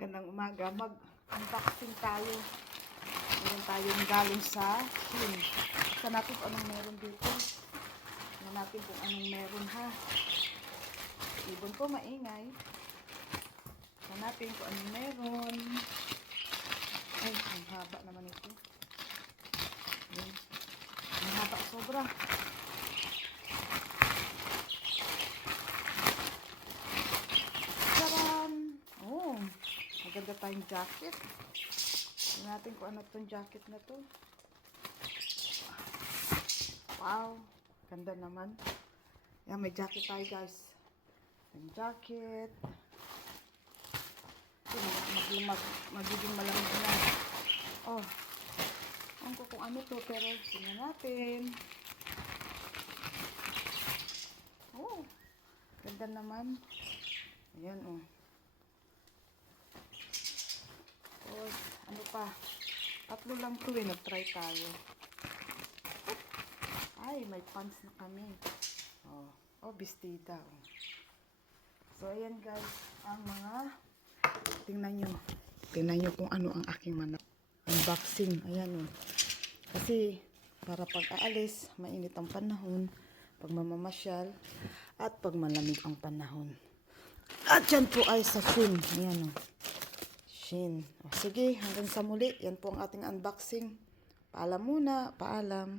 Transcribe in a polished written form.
Magandang umaga. Mag-unboxing tayo. Meron tayong galing sa Shein. Tignan natin kung anong meron dito. Tignan natin kung anong meron ha. Ibon ko maingay. Tignan natin kung anong meron. Ay, ang haba naman ito. Ayan. Ang haba sobra. Charan! Oh, maganda tayong jacket. Tignan natin kung ano itong jacket na to. Wow, ganda naman. Yan, may jacket tayo guys. Yung jacket. Magiging malamig na. Oh, ang ko kung ano to, pero tingnan natin. Oh, ganda naman. Ayan oh. Oh, ano pa? Tatlo lang to eh, nag-try tayo. Ay, may pants na kami. Oh, bestida oh. So, ayan guys, ang mga tingnan nyo kung ano ang aking unboxing. Ayan o. Kasi, para pag aalis, mainit ang panahon, pag mamamasyal, at pag malamig ang panahon. At yan po ay sa Shein. Ayan o. Shein. O, sige, hanggang sa muli. Yan po ang ating unboxing. Paalam muna. Paalam.